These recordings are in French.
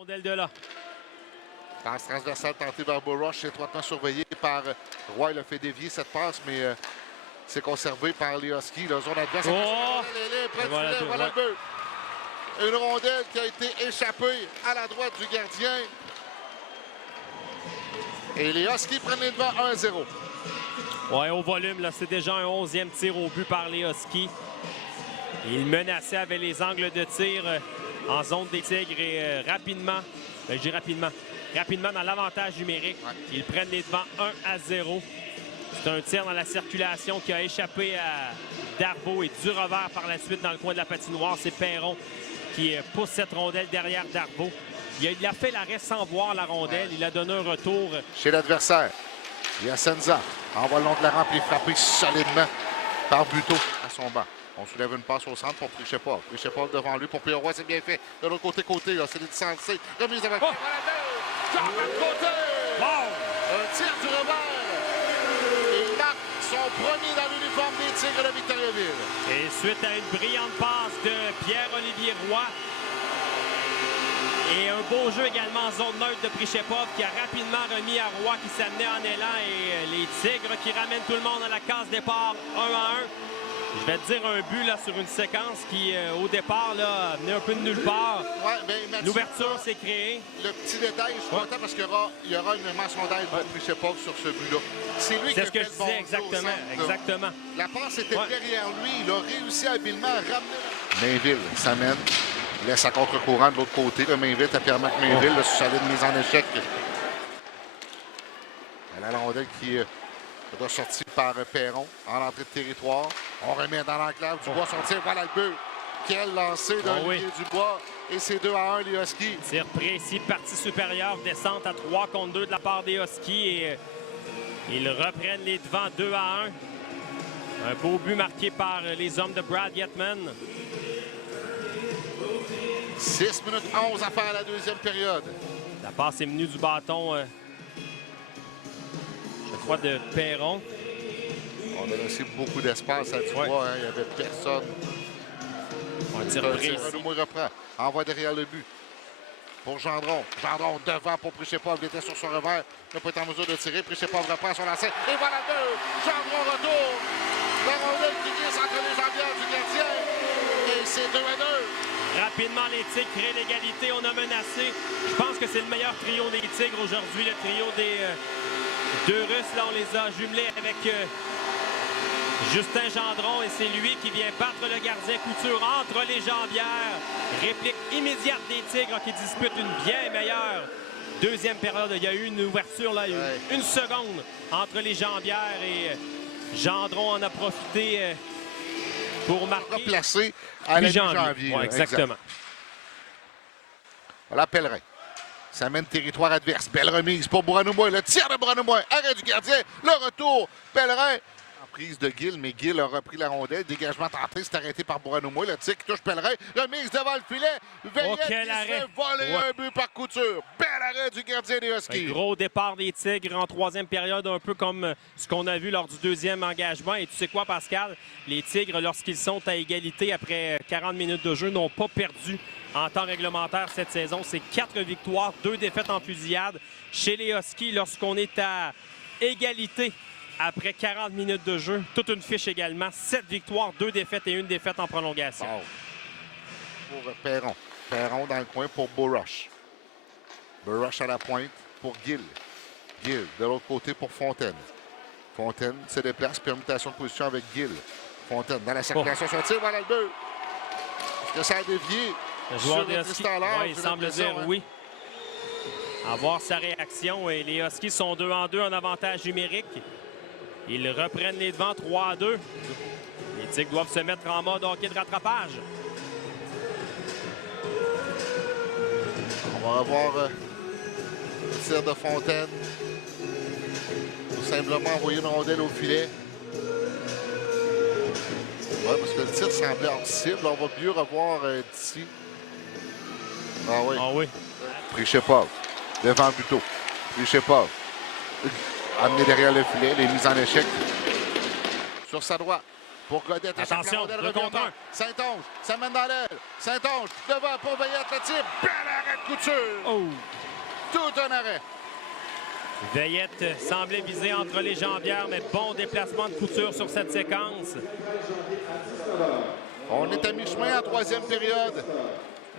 Rondelle de là. Passe transversale tentée vers Burrush, étroitement surveillé par Roy. Il a fait dévier cette passe, mais c'est conservé par Leoski. La zone adverse. Oh! Voilà le but. Une rondelle qui a été échappée à la droite du gardien. Et les Huskies prennent les devants 1-0. Ouais, au volume, là, c'est déjà un 11e tir au but par les Huskies. Il menaçait avec les angles de tir en zone des Tigres et rapidement, je dis rapidement dans l'avantage numérique, ils prennent les devants 1-0. C'est un tir dans la circulation qui a échappé à Darbo et du revers par la suite dans le coin de la patinoire. C'est Perron qui pousse cette rondelle derrière Darbo. Il a fait l'arrêt sans voir la rondelle. Il a donné un retour. Chez l'adversaire, Yasenza envoie le long de la rampe et est frappé solidement par Buteau à son banc. On soulève une passe au centre pour Prichepov. Prichepov devant lui pour Pierre Roy, c'est bien fait. De l'autre côté, là, c'est les distancés. Remise avec côté. Un tir du revers. Il marque son premier dans l'uniforme des Tigres de Victoriaville. Et suite à une brillante passe de Pierre-Olivier Roy. Et un beau jeu également en zone neutre de Prichepov qui a rapidement remis à Roy qui s'amenait en élan. Et les Tigres qui ramènent tout le monde à la case départ 1-1. Je vais te dire un but là, sur une séquence qui, au départ, là, venait un peu de nulle part. L'ouverture s'est créée. Le petit détail, je suis content parce qu'il y aura une mention d'aide pour Prichepov sur ce but-là. C'est lui qui a fait le bon jeu exactement. La passe était derrière lui. Il a réussi habilement à ramener. Mainville s'amène. Laisse à contre-courant de l'autre côté. Mainville à Pierre-Marc Mainville. Le solide mise en échec. La rondelle qui est ressortie par Perron en entrée de territoire. On remet dans l'enclave. Dubois son tir. Voilà le but. Quel lancer d'Olivier Dubois. Et c'est 2-1 les Huskies. Tir précis, partie supérieure, descente à 3 contre 2 de la part des Huskies. Et ils reprennent les devants 2-1. Un beau but marqué par les hommes de Brad Yetman. 6 minutes 11 à faire à la deuxième période. La passe est menue du bâton, je crois, de Perron. On a laissé beaucoup d'espace à Dubois. Il n'y avait personne. Un tir précis. Renaud reprend. Envoie derrière le but. Pour Gendron. Gendron devant pour Prichepov. Il était sur son revers. Il n'a pas été en mesure de tirer. Prichepov reprend son lancer. Et voilà le but. Gendron retourne. La rondelle qui glisse entre les jambières du gardien. Et c'est 2-2. Rapidement, les Tigres créent l'égalité. On a menacé. Je pense que c'est le meilleur trio des Tigres aujourd'hui. Le trio des deux Russes. Là, on les a jumelés avec Justin Gendron. Et c'est lui qui vient battre le gardien Couture entre les jambières. Réplique immédiate des Tigres qui disputent une bien meilleure deuxième période. Il y a eu une ouverture, là, une seconde entre les jambières. Et Gendron en a profité pour marquer. Replacé à la mi-janvier. Ouais, exactement. Voilà Pellerin. Ça mène territoire adverse. Belle remise pour Bouranoumoy. Le tir de Bouranoumoy. Arrêt du gardien. Le retour. Pellerin. En prise de Gill, mais Gill a repris la rondelle. Dégagement tenté. C'est arrêté par Bouranoumoy. Le tir qui touche Pellerin. Remise devant le filet. Veillette qui se fait voler un but par Couture. Bel arrêt du gardien des Huskies. Gros départ des Tigres en troisième période, un peu comme ce qu'on a vu lors du deuxième engagement. Et tu sais quoi, Pascal? Les Tigres, lorsqu'ils sont à égalité après 40 minutes de jeu, n'ont pas perdu en temps réglementaire cette saison. C'est 4 victoires, 2 défaites en fusillade. Chez les Huskies, lorsqu'on est à égalité après 40 minutes de jeu, toute une fiche également. 7 victoires, 2 défaites et 1 défaite en prolongation. Pour Perron. Perron dans le coin pour Burrush. Burrush à la pointe pour Gill. Gill de l'autre côté pour Fontaine. Fontaine se déplace, permutation de position avec Gill. Fontaine dans la circulation sur le tir, voilà le but. Est-ce que ça a dévié? Le joueur des Huskies, il semble dire oui. À voir sa réaction. Et les Huskies sont 2-2 en avantage numérique. Ils reprennent les devants 3-2. Les Tigres doivent se mettre en mode hockey de rattrapage. On va avoir le tir de Fontaine. Tout simplement envoyer une rondelle au filet. Oui, parce que le tir semblait hors cible. On va mieux revoir d'ici. Ah oui. Ah oui. Prichepov. Devant Buteau. Prichepov. Amené derrière le filet. Les mises en échec. Sur sa droite. pour Godette. Attention, le contre un. Saint-Onge, ça mène dans l'aile. Saint-Onge, devant pour Veillette, le tir. Bel arrêt de Couture. Oh! Tout un arrêt. Veillette semblait viser entre les jambières, mais bon déplacement de Couture sur cette séquence. On est à mi-chemin en troisième période.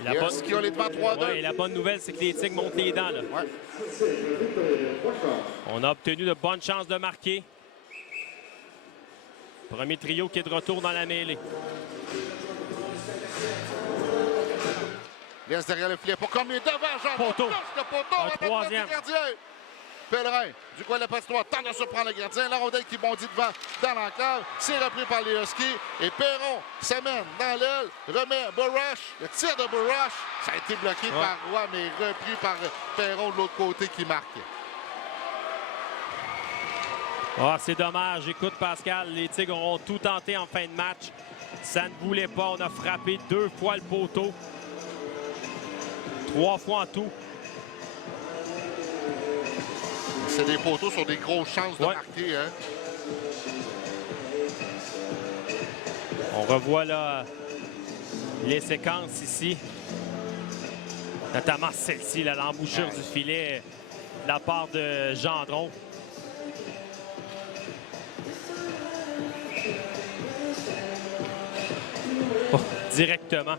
La bonne... qui ont les devants 3-2. Ouais, et la bonne nouvelle, c'est que les Tigres montent les dents. Là. Ouais. On a obtenu de bonnes chances de marquer. Premier trio qui est de retour dans la mêlée. Laisse derrière le filet pour combien devant Jean Poteau. Le poteau. Un troisième. Pellerin, du coin de la patinoire, tente de surprendre le gardien. La rondelle qui bondit devant dans l'enclave. C'est repris par les Huskies. Et Perron s'amène dans l'aile, remet Bourrache. Le tir de Bourrache, ça a été bloqué par Roy, mais repris par Perron de l'autre côté qui marque. Ah, c'est dommage. Écoute, Pascal, les Tigres auront tout tenté en fin de match. Ça ne voulait pas. On a frappé 2 fois le poteau. 3 fois en tout. C'est des poteaux sur des grosses chances de marquer. Hein? On revoit là les séquences ici. Notamment celle-ci, l'embouchure du filet de la part de Gendron. Oh, directement.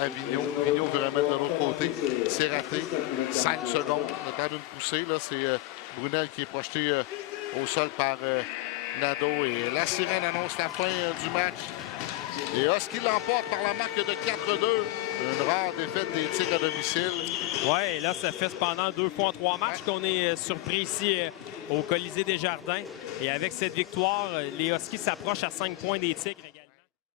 À Vigneault. Vigneault veut remettre de l'autre côté. C'est raté. 5 secondes. Le temps d'une poussée. C'est Brunel qui est projeté au sol par Nadeau. Et la sirène annonce la fin du match. Les Huskies l'emportent par la marque de 4-2. Une rare défaite des Tigres à domicile. Oui, et là, ça fait cependant 2 fois en 3 matchs qu'on est surpris ici au Colisée des Jardins. Et avec cette victoire, les Huskies s'approchent à 5 points des Tigres.